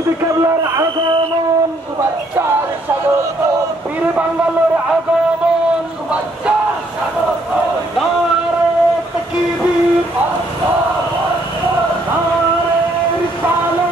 মুর্শিদি কেবলার আগমন, বাচ্চার স্বাগত, বীর বাঙ্গালোর আগমন, বাচ্চার স্বাগত, নারে তাকবীর, নারে রিসালাত,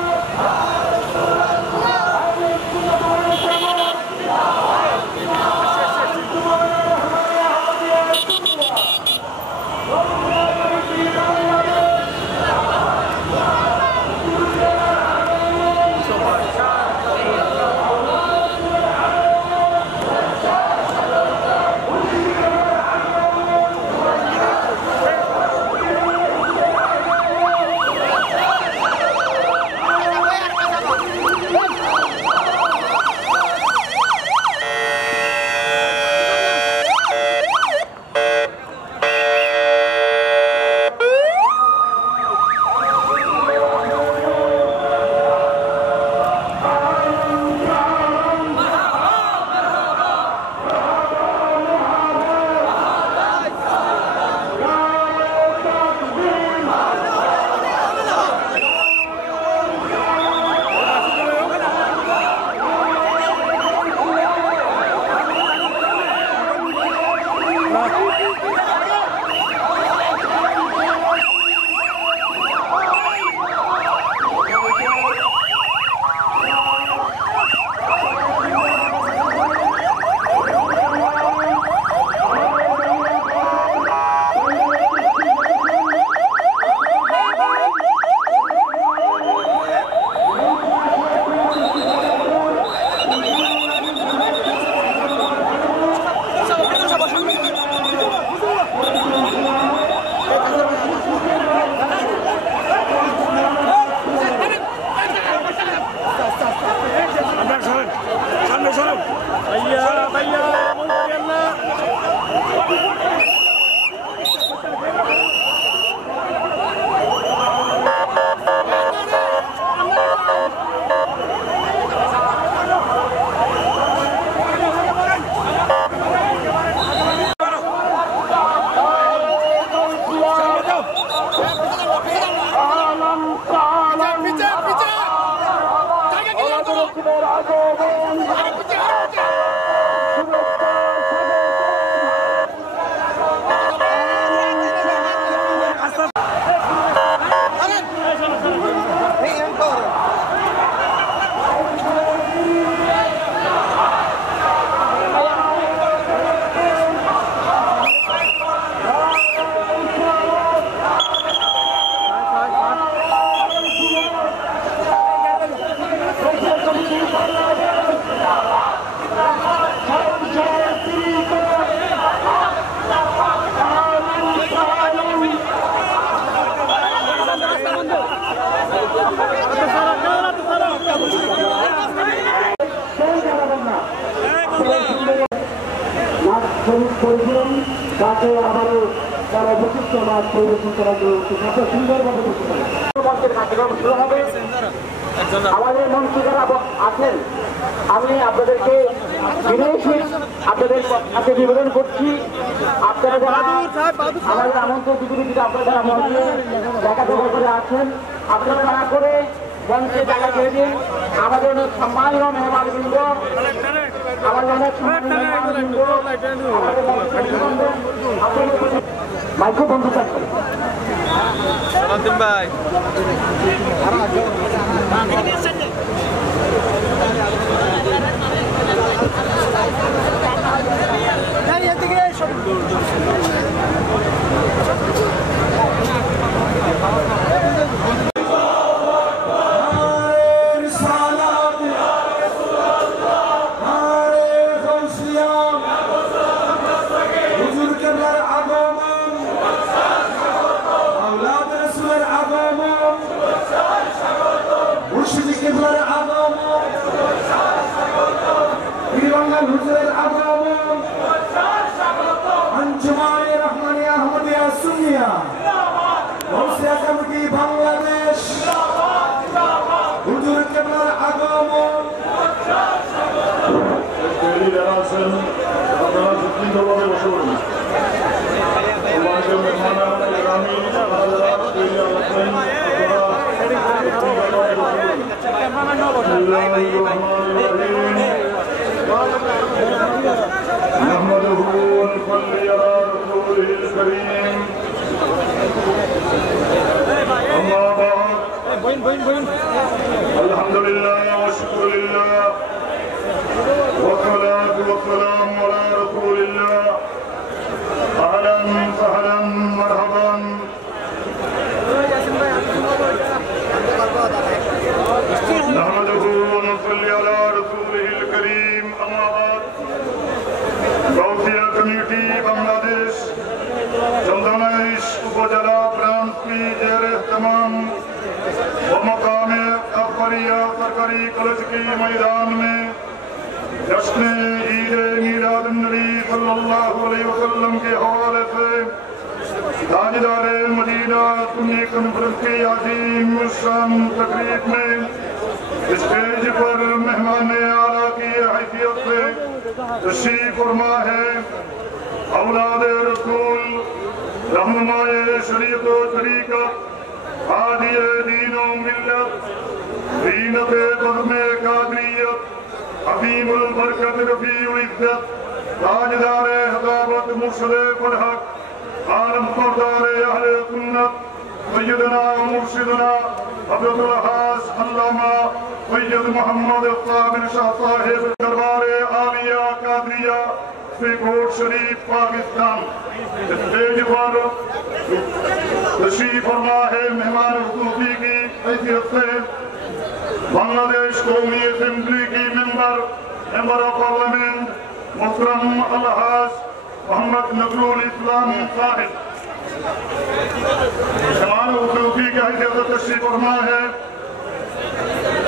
তাকে আবারও তারা উপযুক্ত মাছ পরিবেশন করার জন্য সুন্দরভাবে মঞ্চের কার্যক্রম শুরু হবে। আমাদের মঞ্চে যারা আছেন আমি আপনাদেরকে আপনাদের কাছে নিবেদন করছি, আপনারা যারা আমাদের আমন্ত্রণ বিপরীতে আপনারা যারা মঞ্চে দেখাতে করে আছেন আপনারা দয়া করে মঞ্চে জায়গা ছেড়ে দিন। আমাদের অনেক সম্মানীয় মেহমানবৃন্দ, আমাদের অনেক মাইক্রো বন্ধ থাকবে ভাই মুর্শিদি কেবলার আগমন, বীরবাঙ্গাল হুজুরের আগমন, আঞ্জুমানে রহমানিয়া আহমদিয়া সুন্নিয়া গৌসিয়া কমিটি বাংলাদেশ, হুজুর কেবলার আগমন। যারা আছেন আপনারা সুন্দরভাবে বসে পড়ুন। মেহমান نحمده ونصلي على رسوله الكريم أما بعد الحمد لله والشكر لله والصلاة والسلام على رسول الله أهلا وسهلا مرحبا نحمده ونصلي على رسوله الكريم أما بعد غوثیہ کمیٹی بنگلہ دیش چندنائش উপজেলা ব্রাঞ্চ کی زیر اہتمام ومقام اکبریہ سرکاری کالج کی میدان میں جشن عید میلاد النبی صلی اللہ علیہ وسلم کے حوالے سے تاجدار مدینہ سنی کنفرنس کی عظیم الشان تقریب میں اسٹیج پر مہمان اعلیٰ کی حیثیت سے تشریف فرما ہے اولاد رسول رہنمائے شریعت و طریقت ہادی دین و ملت زینت بزم قادریت عظیم البرکت رفیع العزت تاجدار حضابت مرشد فرحق عالم سردار اہل سنت سیدنا مرشدنا حضرت الحاج علامہ سید محمد صابر شاہ صاحب دربار عالیہ قادریہ سریکوٹ شریف پاکستان اسٹیج پر تشریف فرما ہے مہمان خصوصی کی حیثیت سے بنگلہ دیش قومی اسمبلی کی ممبر آف پارلیمنٹ محترم الحاج محمد نظرول اسلام صاحب مہمان خصوصی کی حیثیت سے تشریف فرما ہے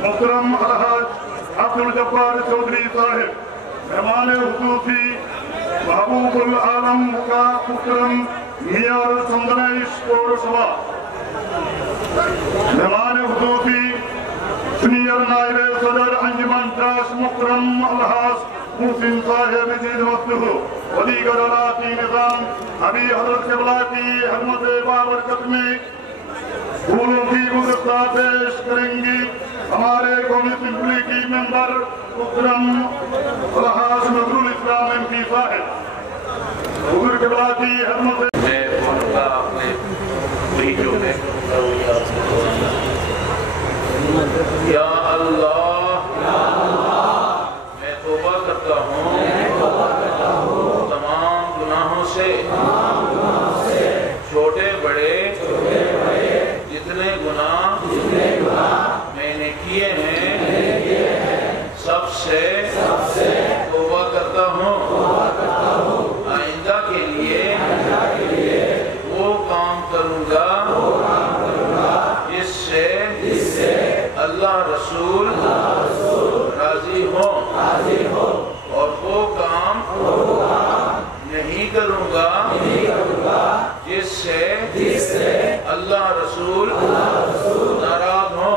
محترم الحاج عبدالجبار چودھری صاحب مہمان خصوصی محبوب العالم کا محترم میار چندنائش پورسبھا مہمان خصوصی سینئر نائب صدر انجمن ٹرسٹ محترم الحاج محسن صاحب جید مصلح ودیگر علاقی نظام ابھی حضرت قبلہ کی حرمت بابرکت میں پھولوں کی گلدستہ پیش کریں گی ہمارے قومی اسمبلی کی ممبر محترم الحاج نظرول اسلام ایم پی صاحب حضور قبلہ کی حرمت میں ان کا اپنے بھیجوں میں یا اللہ میں توبہ کرتا ہوں تمام گناہوں سے چھوٹے بڑے جتنے گناہ میں نے کیے ہیں سب سے توبہ کرتا ہوں آئندہ کے لیے وہ کام کروں گا جس سے اللہ رسول راضی ہوں اور وہ کام نہیں کروں گا جس سے اللہ رسول ناراض ہوں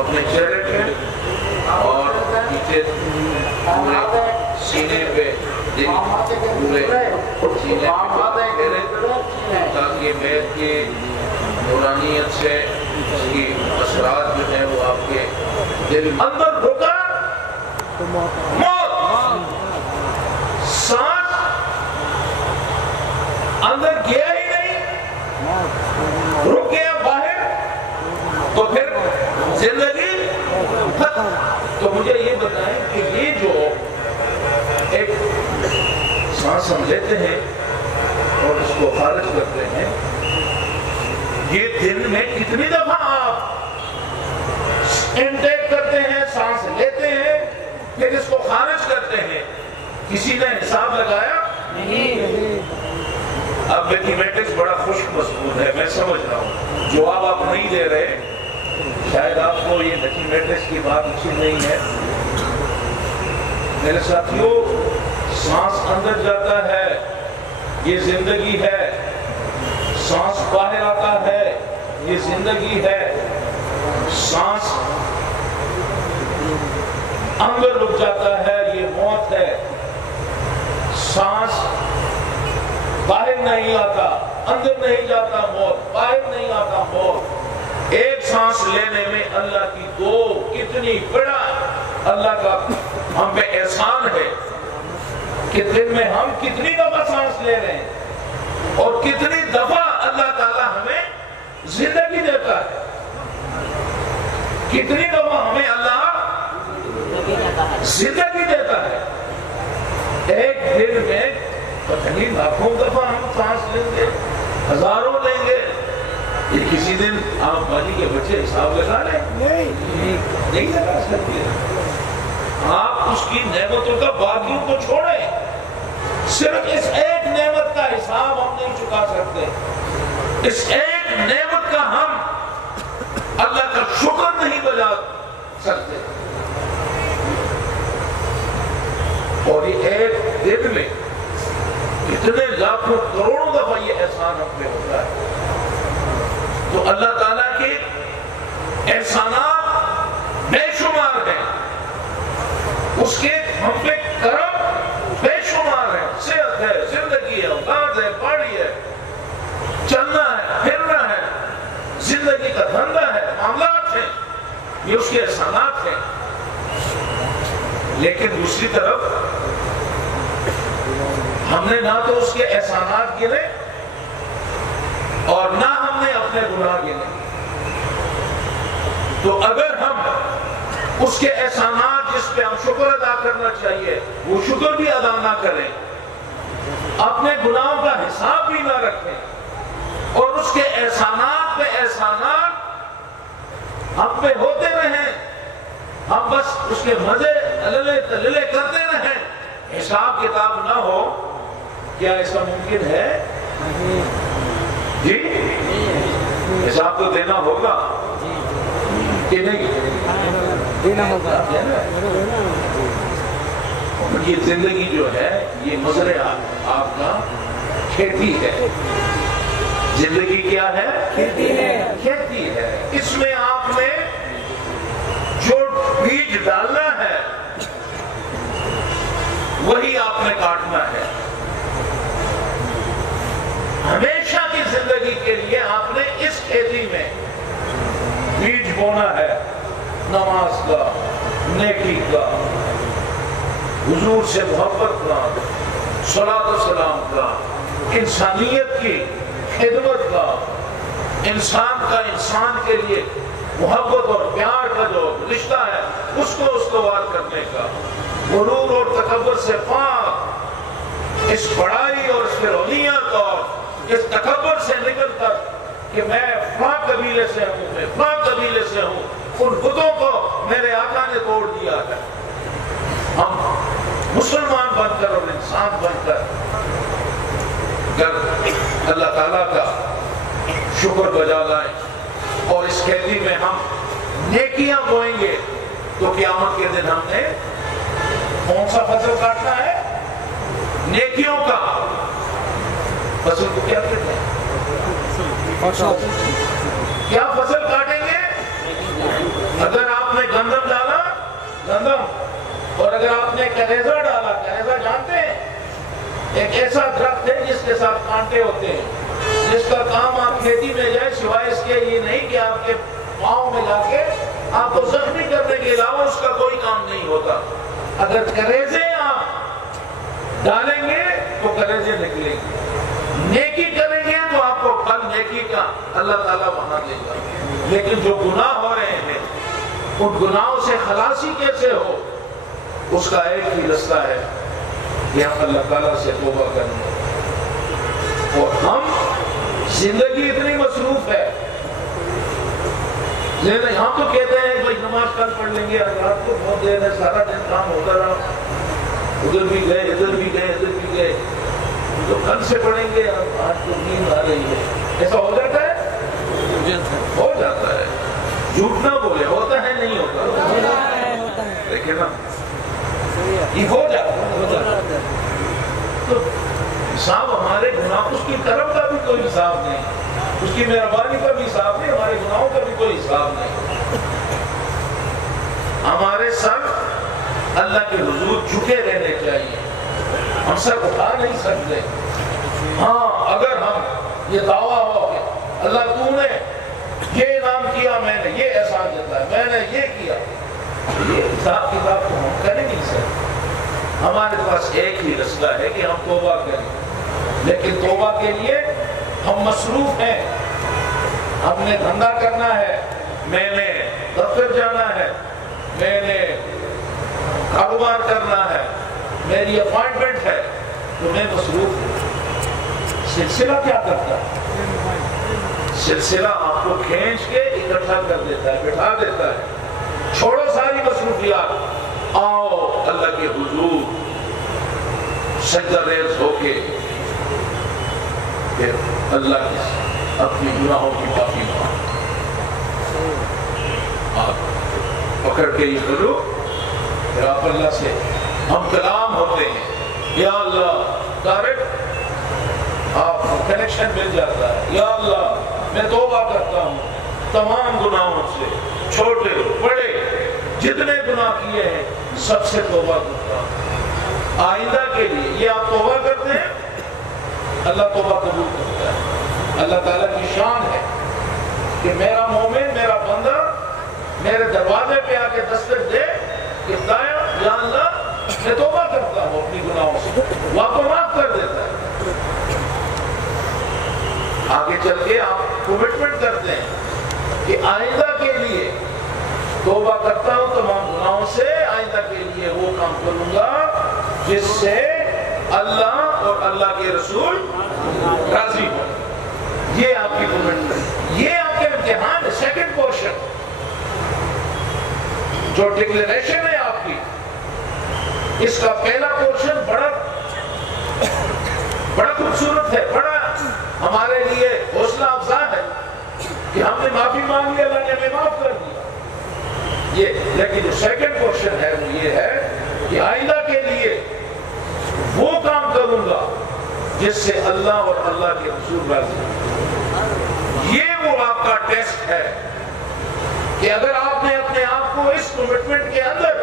اپنے چہرے پہ اور پیچھے پورے سینے پہ پورے سینے پہ پھیرے تاکہ بیت کی نورانیت سے اس کی اثرات جو ہیں وہ آپ کے دل اندر رکا موت سانس اندر گیا ہی نہیں رک گیا باہر تو پھر زندگی تو مجھے یہ بتائیں کہ یہ جو ایک سانس ہم لیتے ہیں اور اس کو خارج کرتے ہیں، یہ دن میں کتنی دفعہ آپ انٹیک کرتے ہیں، سانس لیتے ہیں، پھر اس کو خارج کرتے ہیں؟ کسی نے حساب لگایا؟ نہیں۔ اب میتھمیٹکس بڑا خشک مضمون ہے، میں سمجھ رہا ہوں، جواب آپ نہیں دے رہے، شاید آپ کو یہ میتھمیٹکس کی بات اچھی نہیں ہے۔ میرے ساتھیوں، سانس اندر جاتا ہے، یہ زندگی ہے، سانس باہر آتا ہے، یہ زندگی ہے، سانس اندر رک جاتا ہے، یہ موت ہے، سانس باہر نہیں آتا، اندر نہیں جاتا موت، باہر نہیں آتا موت۔ ایک سانس لینے میں اللہ کی دو کتنی بڑا اللہ کا ہم پہ احسان ہے کہ دن میں ہم کتنی دفعہ سانس لے رہے ہیں اور کتنی دفعہ اللہ تعالیٰ ہمیں زندگی دیتا ہے، کتنی دفعہ ہمیں اللہ زندگی دیتا ہے۔ ایک دن میں پتہ نہیں لاکھوں دفعہ ہم سانس لیں گے، ہزاروں لیں گے، یہ کسی دن آپ باجی کے بچے حساب لگا لیں؟ نہیں لگا سکتے۔ آپ اس کی نعمتوں کا باقیوں کو چھوڑیں، صرف اس ایک نعمت کا حساب ہم نہیں چکا سکتے، اس ایک نعمت کا ہم اللہ کا شکر نہیں بجا سکتے۔ اور یہ ایک دن میں اتنے لاکھوں کروڑوں دفعہ یہ احسان ہم پہ ہوتا ہے، تو اللہ تعالیٰ کے احسانات بے شمار ہیں، اس کے ہم پہ کرم بے شمار ہے، صحت ہے، زندگی ہے، اولاد ہے، باڑی ہے، چلنا ہے، پھرنا ہے، زندگی کا دھندا ہے، معاملات ہیں، یہ اس کے احسانات ہیں۔ لیکن دوسری طرف ہم نے نہ تو اس کے احسانات گنے اور نہ ہم نے اپنے گناہ گنے، تو اگر ہم اس کے احسانات جس پہ ہم شکر ادا کرنا چاہیے وہ شکر بھی ادا نہ کریں، اپنے گناہوں کا حساب بھی نہ رکھیں اور اس کے احسانات پہ احسانات ہم پہ ہوتے رہیں، ہم بس اس کے مزے تللے تللے کرتے رہیں، حساب کتاب نہ ہو، کیا ایسا ممکن ہے؟ جی حساب تو دینا ہوگا کہ نہیں؟ دینا ہوگا۔ یہ زندگی جو ہے یہ مزرعہ آپ کا کھیتی ہے، زندگی کیا ہے؟ کھیتی ہے، کھیتی ہے۔ اس میں آپ نے جو بیج ڈالنا ہے وہی آپ نے کاٹنا ہے۔ ہمیشہ کی زندگی کے لیے آپ نے اس کھیتی میں بیج بونا ہے، نماز کا، نیکی کا، حضور سے محبت کا، صلاۃ و سلام کا، انسانیت کی خدمت کا، انسان کا انسان کے لیے محبت اور پیار کا جو رشتہ ہے اس کو استوار کرنے کا، غرور اور تکبر سے پاک، اس بڑائی اور اس فرعونیت اور اس تکبر سے نکل کر کہ میں فلاں قبیلے سے ہوں، میں فلاں قبیلے سے ہوں، ان بتوں کو میرے آقا نے توڑ دیا ہے، ہم مسلمان بن کر اور انسان بن کر اللہ تعالیٰ کا شکر بجا لائیں اور اس کھیتی میں ہم نیکیاں بوئیں گے تو قیامت کے دن ہم نے کون سا فصل کاٹنا ہے؟ نیکیوں کا فصل کو کیا کہتے ہیں؟ کیا فصل کاٹیں گے؟ اگر آپ نے گندم ڈالا گندم، اور اگر آپ نے کریزہ ڈالا، کریزہ جانتے ہیں ایک ایسا درخت ہے جس کے ساتھ کانٹے ہوتے ہیں، جس کا کام آپ کھیتی میں جائے سوائے اس کے یہ نہیں کہ آپ کے پاؤں میں لا کے آپ کو زخمی کرنے کے علاوہ اس کا کوئی کام نہیں ہوتا۔ اگر کریزے آپ ڈالیں گے تو کریزے نکلیں گے، نیکی کریں گے تو آپ کو پھل نیکی کا اللہ تعالیٰ بنا دے گا۔ لیکن جو گناہ ہو رہے ہیں ان گناہوں سے خلاصی کیسے ہو؟ اس کا ایک ہی رستہ ہے کہ ہم اللہ تعالیٰ سے توبہ کریں، اور ہم زندگی اتنی مصروف ہے، ہم تو کہتے ہیں بھائی نماز کل پڑھ لیں گے، رات کو بہت دیر ہے، سارا دن کام ہوتا رہا، ادھر بھی گئے ادھر بھی گئے ادھر بھی گئے، تو کل سے پڑھیں گے، آج تو نیند آ رہی ہے. ایسا ہو جاتا ہے؟ ہو جاتا ہے. جھوٹ نہ بولے، ہوتا ہے نہیں ہوتا؟ دیکھیں نا، یہ ہو جاتا ہے. تو حساب ہمارے گناہ، اس کی کرم کا بھی کوئی حساب نہیں، اس کی مہربانی کا بھی حساب نہیں، ہمارے گناہوں کا بھی کوئی حساب نہیں. ہمارے سر اللہ کے حضور جھکے رہنے چاہیے، ہم سر اٹھا نہیں سکتے. ہاں اگر ہم یہ دعویٰ ہو کہ اللہ تو نے یہ انعام کیا، میں نے یہ احسان جتایا، میں نے یہ کیا، یہ حساب کتاب تو ہم کر نہیں سکتے. ہمارے پاس ایک ہی رستہ ہے کہ ہم توبہ کریں، لیکن توبہ کے لیے ہم مصروف ہیں. ہم نے دھندا کرنا ہے، میں نے دفتر جانا ہے، میں نے کاروبار کرنا ہے، میری اپائنٹمنٹ ہے، تو میں مصروف ہوں. سلسلہ کیا کرتا ہے؟ سلسلہ آپ کو کھینچ کے اکٹھا کر دیتا ہے، بٹھا دیتا ہے. چھوڑو ساری مصروفیات، آؤ اللہ کے حضور سجدہ ریز ہو کے پھر اللہ کی اپنی گناہوں کی معافی مانگو. آپ پکڑ کے یہ کرو، پھر آپ اللہ سے ہم کلام ہوتے ہیں. یا اللہ، ڈائریکٹ آپ کو کنیکشن مل جاتا ہے. یا اللہ، میں توبہ کرتا ہوں تمام گناہوں سے، چھوٹے بڑے جتنے گناہ کیے ہیں سب سے توبہ کرتا ہوں. آئندہ کے لیے یہ آپ توبہ کرتے ہیں، اللہ توبہ قبول کرتا ہے. اللہ تعالیٰ کی شان ہے کہ میرا مومن، میرا بندہ میرے دروازے پہ آ کے دستک دے کہ یا اللہ میں توبہ کرتا ہوں اپنی گناہوں سے، وہ آپ کو معاف کر دیتا ہے. آگے چل کے آپ کمٹمنٹ کرتے ہیں کہ آئندہ کے لیے توبہ کرتا ہوں تمام گناہوں سے، آئندہ کے لیے وہ کام کروں گا جس سے اللہ اور اللہ کے رسول راضی ہو. یہ آپ کی کمٹمنٹ ہے، یہ آپ کے امتحان ہے. سیکنڈ پورشن جو ڈکلیریشن ہے آپ کی، اس کا پہلا پورشن بڑا خوبصورت ہے، بڑا ہمارے لیے حوصلہ افزا ہے کہ ہم نے معافی مانگ لی، اللہ نے ہمیں معاف کر دیا. لیکن جو سیکنڈ پورشن ہے وہ یہ ہے کہ آئندہ کے لیے وہ کام کروں گا جس سے اللہ اور اللہ کے رسول راضی ہوں. یہ وہ آپ کا ٹیسٹ ہے کہ اگر آپ نے اپنے آپ کو اس کمٹمنٹ کے اندر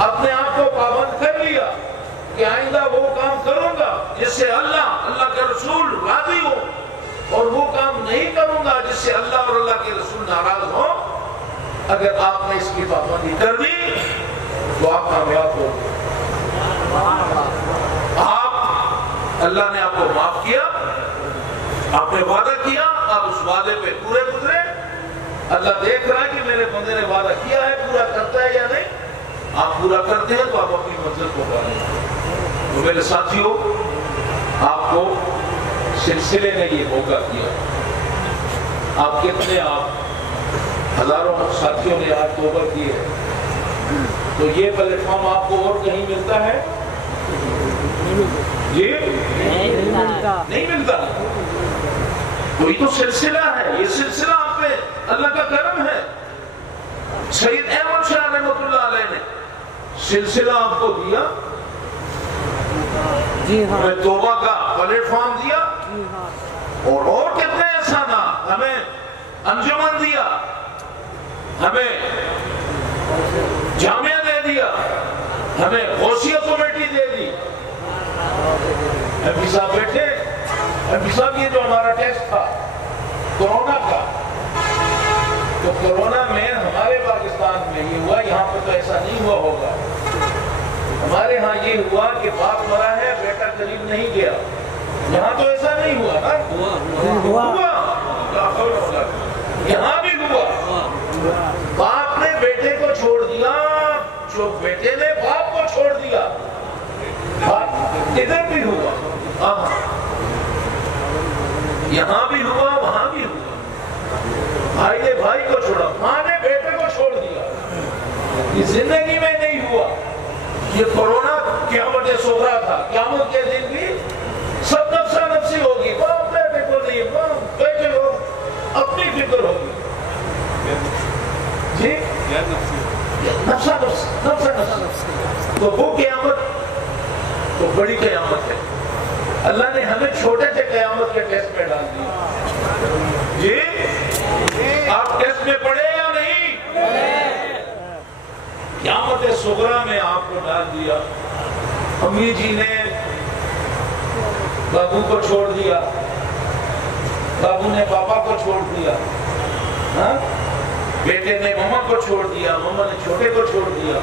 اپنے آپ کو پابند کر لیا کہ آئندہ وہ کام کروں گا جس سے اللہ کے رسول راضی ہو، اور وہ کام نہیں کروں گا جس سے اللہ اور اللہ کے رسول ناراض ہو. اگر آپ نے اس کی پابندی کر دی تو آپ کامیاب ہو. اللہ نے آپ کو معاف کیا، آپ نے وعدہ کیا، آپ اس وعدے پہ پورے گزرے. اللہ دیکھ رہا ہے کہ میرے بندے نے وعدہ کیا ہے، پورا کرتا ہے یا نہیں. آپ پورا کرتے ہیں تو آپ اپنی منزل کو پائیں گے. تو میرے ساتھیوں، آپ کو سلسلے نے یہ موقع کیا. آپ کتنے ہزاروں ساتھیوں نے آج توبہ کی ہے، تو یہ پلیٹ فارم آپ کو اور کہیں ملتا ہے؟ یہ نہیں ملتا. کوئی تو سلسلہ ہے، یہ سلسلہ آپ پہ اللہ کا کرم ہے. سید احمد شاہ رحمۃ اللہ علیہ نے سلسلہ آپ کو دیا، ہمیں توبہ کا پلیٹ فارم دیا، اور کتنے احسانات. ہمیں انجمن دیا، ہمیں جامعہ دے دیا، ہمیں غوثیہ کمیٹی دے دی. ایم پی صاحب بیٹھے، ایم پی صاحب یہ جو ہمارا ٹیسٹ تھا کورونا کا، تو کورونا میں ہمارے پاکستان میں یہ ہوا، یہاں پہ تو ایسا نہیں ہوا ہوگا. ہمارے ہاں یہ ہوا کہ باپ مرا ہے، بیٹا قریب نہیں گیا. یہاں تو ایسا نہیں ہوا نا. ہوا یہاں بھی ہوا. باپ نے بیٹے کو چھوڑ دیا، جو بیٹے نے باپ کو چھوڑ دیا. ادھر بھی ہوا. یہاں بھی ہوا وہاں بھی ہوا. بھائی نے بھائی کو چھوڑا, ماں نے بیٹے کو چھوڑ دیا. یہ زندگی میں نہیں ہوا. یہ کورونا قیامت صغریٰ تھا. قیامت کے دن بھی سب نفسا نفسی ہوگی. باپ بیٹے کو نہیں, باپ بیٹے کو اپنی فکر ہوگی. جی نفسا نفس. تو وہ قیامت تو بڑی قیامت ہے. اللہ نے ہمیں چھوٹے سے قیامت کے ٹیسٹ میں ڈال دیا. جی آپ ٹیسٹ میں پڑھے یا نہیں؟ قیامت صغریٰ میں آپ کو ڈال دیا. امی جی نے بابو کو چھوڑ دیا, بابو نے پاپا کو چھوڑ دیا, بیٹے نے ماما کو چھوڑ دیا, ماما نے چھوٹے کو چھوڑ دیا.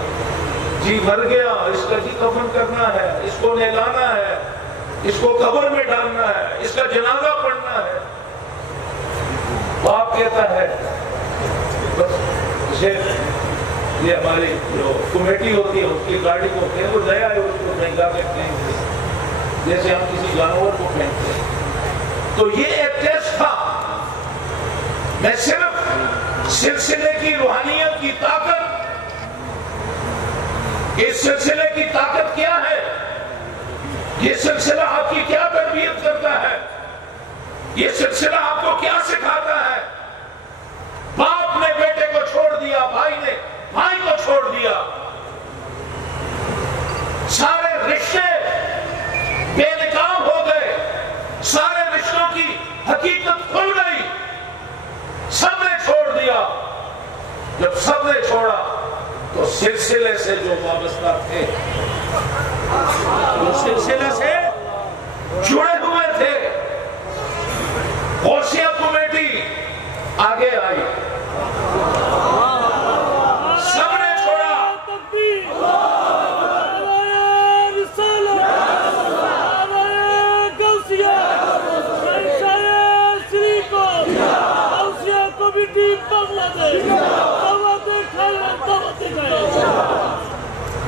جی مر گیا, اس کا جی کفن کرنا ہے, اس کو نہلانا ہے, اس کو قبر میں ڈالنا ہے, اس کا جنازہ پڑھنا ہے. باپ کہتا ہے بس یہ ہماری جو کمیٹی ہوتی ہے اس کی گاڑی کو پھینک وہ لے آئے, اس کو مہنگا کے پھینک دے جیسے ہم کسی جانور کو پھینکتے ہیں. تو یہ ایک ٹیسٹ تھا. میں صرف سلسلے کی روحانیت کی طاقت, اس سلسلے کی طاقت کیا ہے, یہ سلسلہ آپ کی کیا تربیت کرتا ہے, یہ سلسلہ آپ کو کیا سکھاتا ہے. باپ نے بیٹے کو چھوڑ دیا, بھائی نے بھائی کو چھوڑ دیا, سارے رشتے بے نکاب ہو گئے, سارے رشتوں کی حقیقت کھل گئی, سب نے چھوڑ دیا. جب سب نے چھوڑا تو سلسلے سے جو وابستہ تھے, جو سلسلے سے جڑے ہوئے تھے, غوثیہ کمیٹی آگے آئی, سب نے چھوڑا.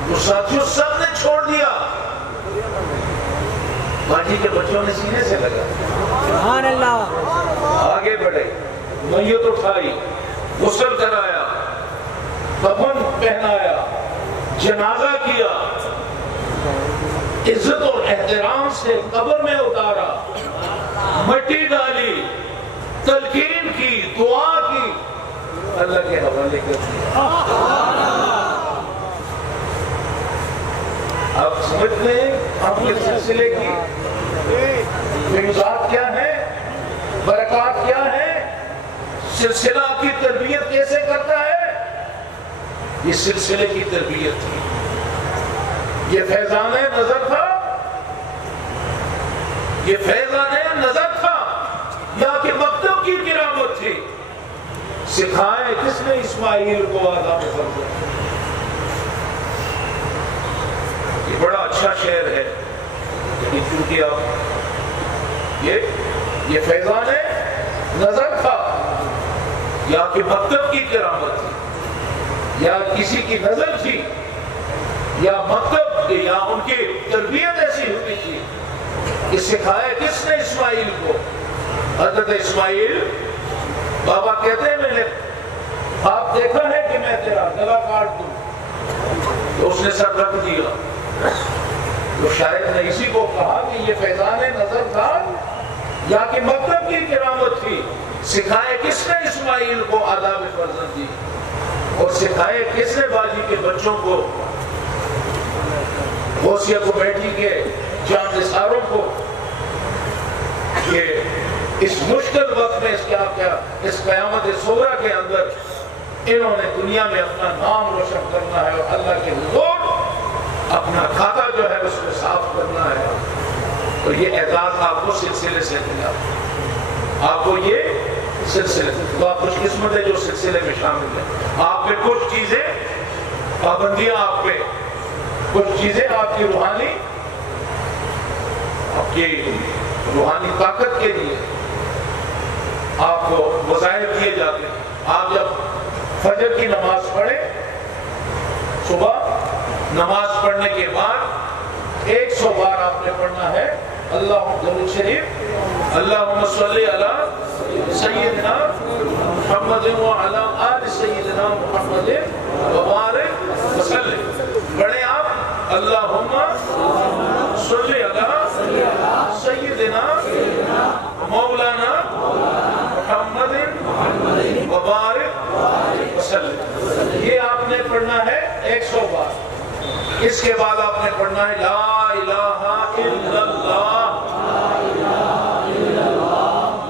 تو ساتھیوں سب نے چھوڑ دیا. باجی کے بچوں نے سینے سے لگا, سبحان اللہ, آگے بڑھے, میت اٹھائی, غسل کرایا, کفن پہنایا, جنازہ کیا, عزت اور احترام سے قبر میں اتارا, مٹی ڈالی, تلقین کی, دعا کی, اللہ کے حوالے کر دیا. آپ سمجھتے ہیں آپ کے سلسلے کی فیوزات کیا ہے, برکات کیا ہے, سلسلہ آپ کی تربیت کیسے کرتا ہے. یہ سلسلے کی تربیت تھی, یہ فیضان نظر تھا, یہ فیضان نظر تھا, یا کہ مکتب کی کرامت تھی. سکھائے کس نے اسماعیل کو آداب فرزند. یہ بڑا اچھا شعر ہے, چونکہ آپ یہ فیضان نظر تھا, یا کہ مکتب کی کرامت تھی, یا کسی کی نظر تھی, یا مکتب یا ان کی تربیت ایسی ہوتی تھی. یہ سکھائے کس نے اسماعیل کو. حضرت اسماعیل بابا کہتے ہیں میں نے آپ دیکھا ہے کہ میں تیرا گلا کاٹ دوں, تو اس نے سر رکھ دیا. تو شاید نے اسی کو کہا کہ یہ فیضان نظر تھا یا کہ مکتب کی کرامت تھی. سکھائے کس نے اسماعیل کو آداب فرزند دی, اور سکھائے کس نے باجی کے بچوں کو, غوثیہ کمیٹی کے جان نثاروں کو, کہ اس مشکل وقت میں اس قیامت صغریٰ کے اندر انہوں نے دنیا میں اپنا نام روشن کرنا ہے, اور اللہ کے حضور اپنا کھاتا جو ہے اس کو صاف کرنا ہے. تو یہ اعزاز آپ کو سلسلے سے ملا, آپ کو یہ سلسلے, تو آپ خوش قسمت ہے جو سلسلے میں شامل ہیں. آپ پہ کچھ چیزیں پابندیاں, آپ پہ کچھ چیزیں آپ کی روحانی طاقت کے لیے آپ کو وظائف دیے جاتے ہیں. آپ جب فجر کی نماز پڑھیں, صبح نماز پڑھنے کے بعد 100 بار آپ نے پڑھنا ہے درود شریف اللہم صلی علی سیدنا محمد وعلی آل سیدنا محمد وبارک وسلم. پڑھیں آپ اللہم صلی علی سیدنا مولانا محمد وبارک وسلم. یہ آپ نے پڑھنا ہے 100 بار. اس کے بعد آپ نے پڑھنا ہے لا الہ الا اللہ،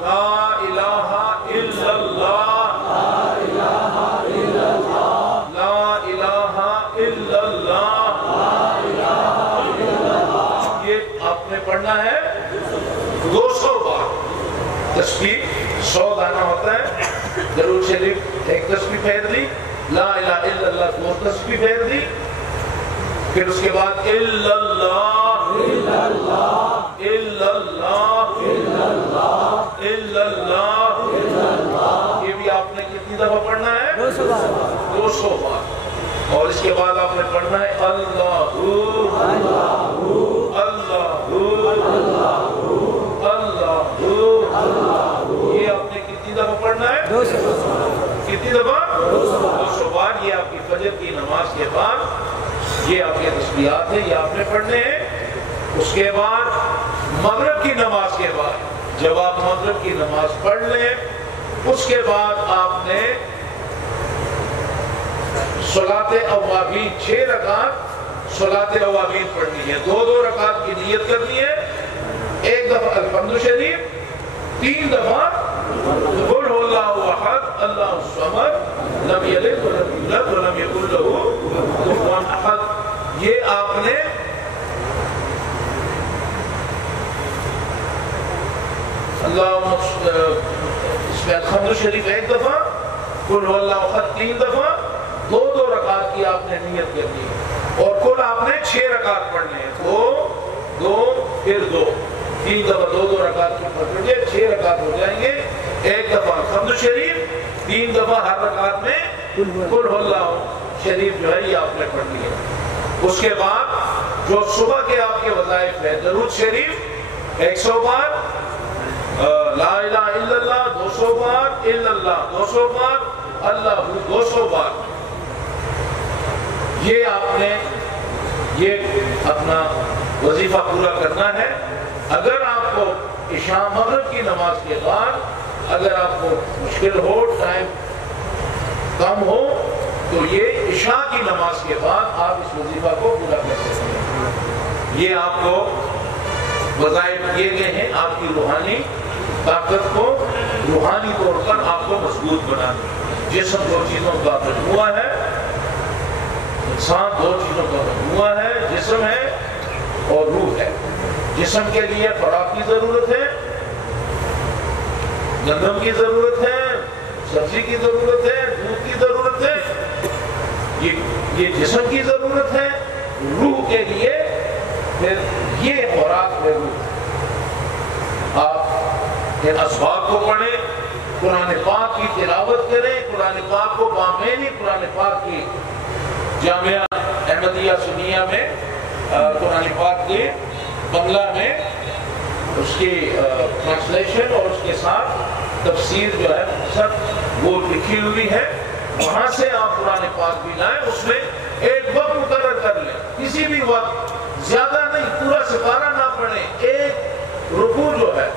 لا الہ الا اللہ، لا الہ الا اللہ. یہ آپ نے پڑھنا ہے 200 بار. تسبیح 100 دانہ ہوتا ہے. درود شریف ایک تسبیح پھیر دی، لا الہ الا اللہ 2 تسبیح پھیر دی، پھر اس کے بعد الا اللہ الا اللہ الا اللہ الا اللہ. یہ بھی آپ نے کتنی دفعہ پڑھنا ہے؟ 200 بار. اور اس کے بعد آپ نے پڑھنا ہے اللہ اللہ. یہ آپ نے کتنی دفعہ پڑھنا ہے؟ 200. کتنی دفعہ؟ 200 بار. یہ آپ کی فجر کی نماز کے بعد یہ آپ کے تسبیحات ہیں، یہ آپ نے پڑھنے ہیں. اس کے بعد مغرب کی نماز کے بعد جب آپ مغرب کی نماز پڑھ لیں، اس کے بعد آپ نے صلاۃ اوابین 6 رکعت صلاۃ اوابین پڑھنی ہے. 2 رکعت کی نیت کرنی ہے. 1 دفعہ الحمد شریف، 3 دفعہ قل هو اللہ احد اللہ الصمد لم یلد ولم یولد ولم یکن لہ کفوا احد. یہ آپ نے اس میں الحمد شریف 1 دفعہ، قل هو اللہ احد 3 دفعہ، 2 رکعت کی آپ نے نیت کرنی ہے. اور کل آپ نے 6 رکعت پڑھنے ہیں. 2 پھر 2 3 دفعہ 2 رکعت کی پڑھیں گے، 6 رکعت ہو جائیں گے. 1 دفعہ الحمد شریف، 3 دفعہ ہر رکعت میں قل هو اللہ شریف جو ہے یہ آپ نے پڑھنی ہے. اس کے بعد جو صبح کے آپ کے وظائف ہیں، درود شریف 100 بار، لا الہ الا اللہ 200 بار، الا اللہ 200 بار، اللہ 200 بار. یہ آپ نے یہ اپنا وظیفہ پورا کرنا ہے. اگر آپ کو عشاء مغرب کی نماز کے بعد اگر آپ کو مشکل ہو، ٹائم کم ہو، تو یہ عشاء کی نماز کے بعد آپ اس وظیفہ کو پورا کر سکتے ہیں. یہ آپ کو وظائف دیے گئے ہیں آپ کی روحانی طاقت کو روحانی طور پر آپ کو مضبوط بنانے. جسم 2 چیزوں کا مجموعہ ہے، انسان 2 چیزوں کا مجموعہ ہے، جسم ہے اور روح ہے. جسم کے لیے خوراک کی ضرورت ہے، گندم کی ضرورت ہے، سبزی کی ضرورت ہے، دودھ کی ضرورت ہے. یہ جسم کی ضرورت ہے. روح کے لیے پھر یہ خوراک ہے روح. آپ ان اسباب کو پڑھیں، قرآن پاک کی تلاوت کریں، قرآن پاک کو بامینی قرآن پاک کی جامعہ احمدیہ سنیہ میں قرآن پاک کے بنگلہ میں اس کی ٹرانسلیشن اور اس کے ساتھ تفسیر جو ہے سب وہ لکھی ہوئی ہے. وہاں سے آپ قرآن پاک بھی لائیں. اس میں ایک وقت مقرر کر لیں، کسی بھی وقت، زیادہ نہیں، پورا سپارہ نہ پڑھیں. ایک رکوع جو ہے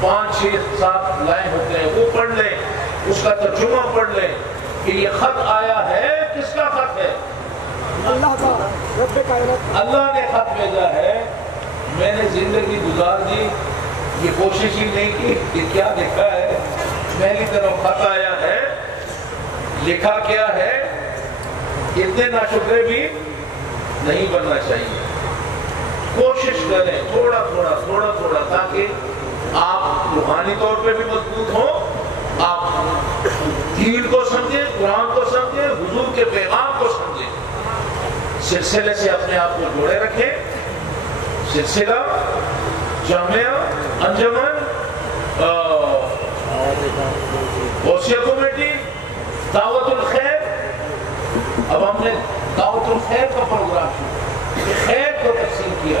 5 6 7 لائن ہوتے ہیں وہ پڑھ لیں، اس کا ترجمہ پڑھ لیں کہ یہ خط آیا ہے، کس کا خط ہے؟ اللہ کا، رب کائنات. اللہ نے خط بھیجا ہے. میں نے زندگی گزار دی، یہ کوشش ہی نہیں کی کہ کیا لکھا ہے. میری طرف خط آیا ہے، لکھا کیا ہے. اتنے ناشکرے بھی نہیں بننا چاہیے. کوشش کریں تھوڑا تھوڑا تاکہ آپ روحانی طور پہ بھی مضبوط ہوں، آپ دین کو سمجھیں، قرآن کو سمجھیں، حضور کے پیغام کو سمجھیں. سلسلے سے اپنے آپ کو جوڑے رکھیں. سلسلہ، جامعہ، انجمن، غوثیہ کمیٹی، دعوت الخیر. اب ہم نے دعوت الخیر کا پروگرام شروع، خیر کو تقسیم کیا.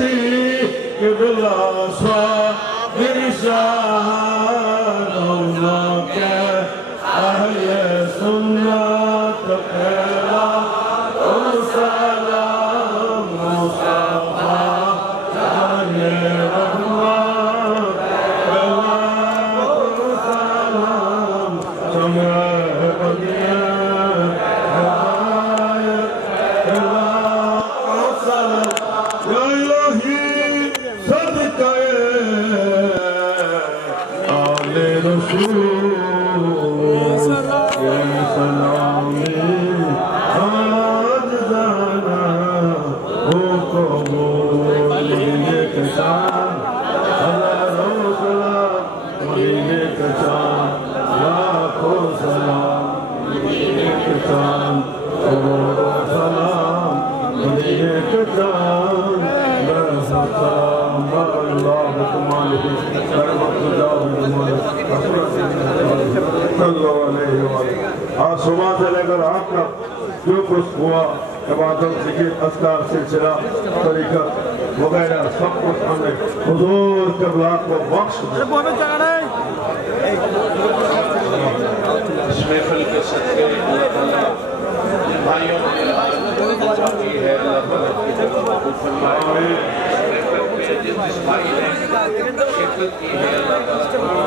سیدی قبلہ صابر شاہدوں کے اہل سنت پہلا سلام مصطفیٰ جانے رحمت پہلا سلام سمع بدیع ہدایت پہلا سلام یا الہی صدقہ آل رسول یا سلامی آج جانا ہو قبولی کشان ہزاروں سلام مدینے کشان لاکھوں سلام مدینے کشان کروڑوں سلام مدینے کشان سلام اللہ تمہاری کرمت جاؤ صلی اللہ علیہ وآلہ. آج صبح سے لے کر آج تک جو کچھ ہوا عبادت ذکر اذکار سلسلہ طریقت وغیرہ سب کچھ ہم نے حضور قبلہ کو بخش دیا. اس محفل کے صدقے بھائیوں کے کی ہے اللہ تعالیٰ کی قبول فرمائے. جس بھائی نے شرکت کی ہے اللہ تعالیٰ قبول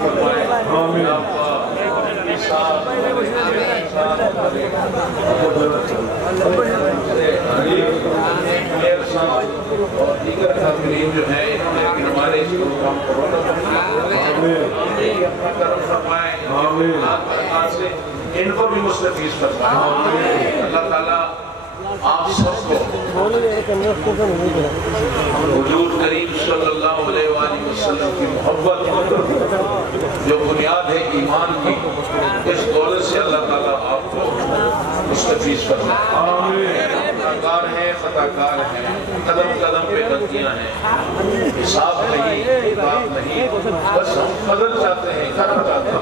فرمائے. آمین. اور دیگر حاضرین جو ہیں لیکن ہمارے اس پروگرام کو اپنا کرم فرمائے سے ان کو بھی مستفیض فرمائے. اللہ تعالیٰ آپ سب کو حضور کریم صلی اللہ علیہ وآلہ وسلم کی محبت جو بنیاد ہے ایمان کی اس دولت سے اللہ تعالیٰ آپ کو مستفیض فرمائے. خطاکار ہیں خطاکار ہیں قدم قدم پہ غلطیاں ہیں حساب نہیں کتاب نہیں بس ہم فضل چاہتے ہیں کرم چاہتے ہیں.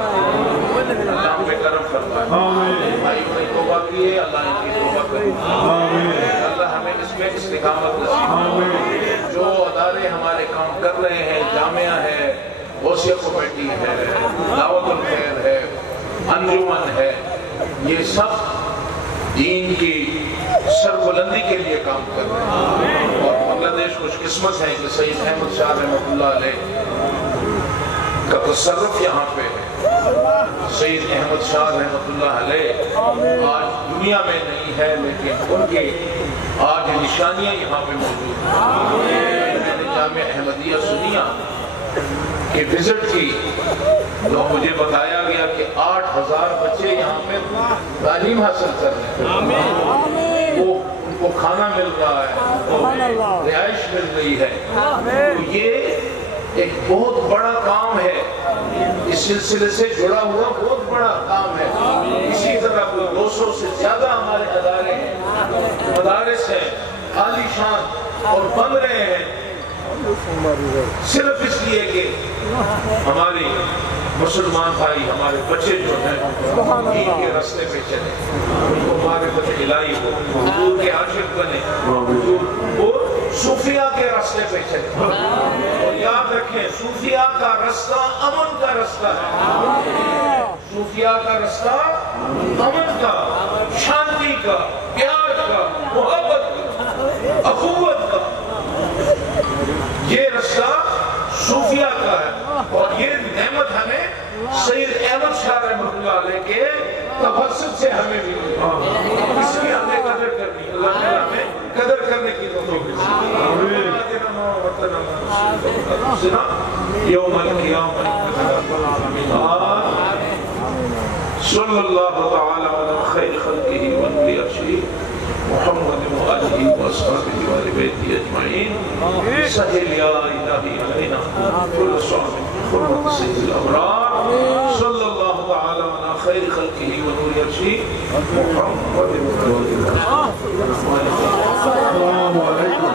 اللہ ہم پہ کرم فرمائے. بھائیوں نے توبہ کی ہے اللہ ان کی توبہ کرے. اللہ ہمیں اس میں استقامت نصیب. جو ادارے ہمارے کام کر رہے ہیں جامعہ ہے غوثیہ کمیٹی ہے دعوت الخیر ہے انجمن ہے یہ سب دین کی سربلندی کے لیے کام کر رہے ہیں. اور بنگلہ دیش خوش قسمت ہے کہ سید احمد شاہ رحمۃ اللہ علیہ کا تصرف یہاں پہ ہے. سید احمد شاہ رحمۃ اللہ علیہ آج دنیا میں نہیں ہے لیکن ان کی آج نشانیاں یہاں پہ موجود ہیں. میں نے جامعہ احمدیہ سنیا کہ وزٹ کی تو مجھے بتایا گیا کہ 8000 بچے یہاں پہ تعلیم حاصل کر رہے ہیں. ان کو کھانا مل رہا ہے رہائش مل رہی ہے. تو یہ ایک بہت بڑا کام ہے اس سلسلے سے جڑا ہوا بہت بڑا کام ہے. اسی طرح کوئی 200 سے زیادہ ہمارے ادارے ہیں مدارس ہیں عالی شان اور بن رہے ہیں صرف اس لیے کہ ہماری مسلمان بھائی ہمارے بچے جو ہیں دین کے راستے پہ چلے ان کو معرفت الہی ہو حضور کے عاشق بنے وہ صوفیاء کے راستے پہ چلے. اور یاد رکھیں صوفیاء کا راستہ امن کا راستہ ہے. صوفیاء کا راستہ امن کا شانتی کا پیار کا محبت کا اخوت کا یہ راستہ صوفیاء کا ہے. اور یہ نعمت ہمیں سید احمد شاہ رحمۃ اللہ علیہ کے تبسط سے ہمیں بھی اس کی ہمیں قدر کرنی. اللہ تعالیٰ ہمیں قدر کرنے کی توفیق یوم القیامہ صلی اللہ تعالی علی خیر خلقہ ونور عرشہ محمد وآلہ وصحبہ وآل بیتہ اجمعین. سہل یا الہی علینا کل صعب حرمت سید الابرار صلی اللہ تعالی علی خیر خلقہ ونور عرشہ محمد السلام علیکم.